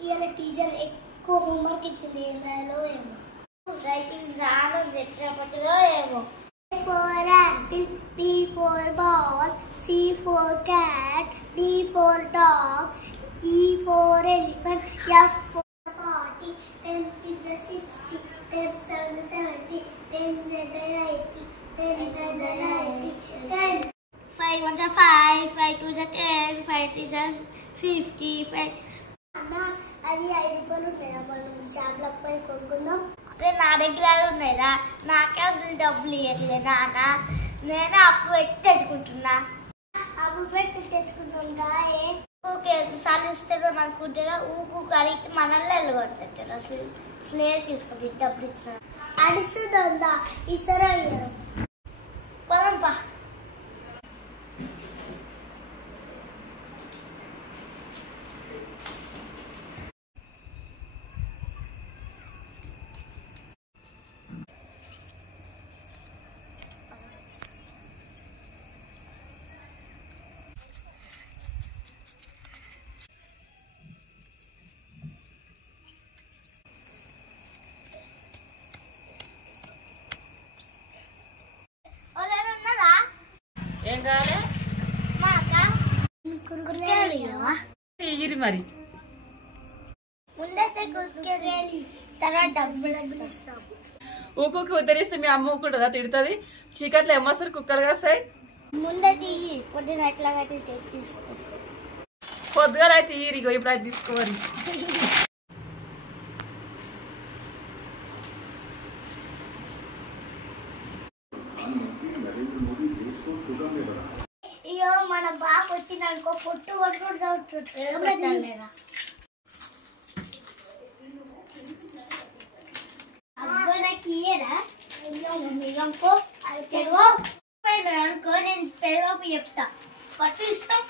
ఇవాళ టీచర్ ఎక్కువ హోంవర్క్ ఇచ్చింది ఏమో రైటింగ్ చాలా చెప్పినప్పటిలో ఏమో. For apple, B for ball, C for cat, D for dog, E for elephant, F for 40, 10 6 60, 10 7 70, 10 80, 10 90, 10 5 1 5, 5 2 10, 5 3 50, 5. అన్నా అది 5 రూపాయలు ఉన్నాయా? మనం షాప్లకు పోయి కొనుక్కుందాం. అరే నా దగ్గర ఉన్నాయిరా, నాకే అసలు డబ్బులు ఇవ్వట్లే నాన్న. నేనే అప్పు పెట్టి తెచ్చుకుంటున్నా. అప్పు పెట్టి తెచ్చుకుంటుందా? ఊకే ఎన్నిసార్లు ఇస్తారో అనుకుంటారా? ఊకు కడిగితే మనల్ని వెళ్ళగొట్టారు. అసలు లేదు తీసుకుంటే డబ్బులు ఇచ్చిన అడుస్తుందా ఇస్తారో ఇయ్యరు. పదంపా. ఏం కావాలి? మరి ఊకు ఉద్దరిస్తే మీ అమ్మ ఊకుంటుందా? తిడుతుంది. చీకట్లో ఏమొస్తారు కుక్కలు కాస్తాయి. ముందటి పొద్దున ఎట్లాగా తెచ్చిస్తాం. పొద్దుగా అయితే ఇరిగో ఇప్పుడు అది తీసుకోవాలి. అయ్యో మన బాబు వచ్చిందనుకో పొట్టు కొట్టుకుంటా. అబ్బాయికి ఇయ్యరా? మిగంపో అది పెరుగు అనుకో, నేను పెరుగు చెప్తా. పట్టు ఇష్టం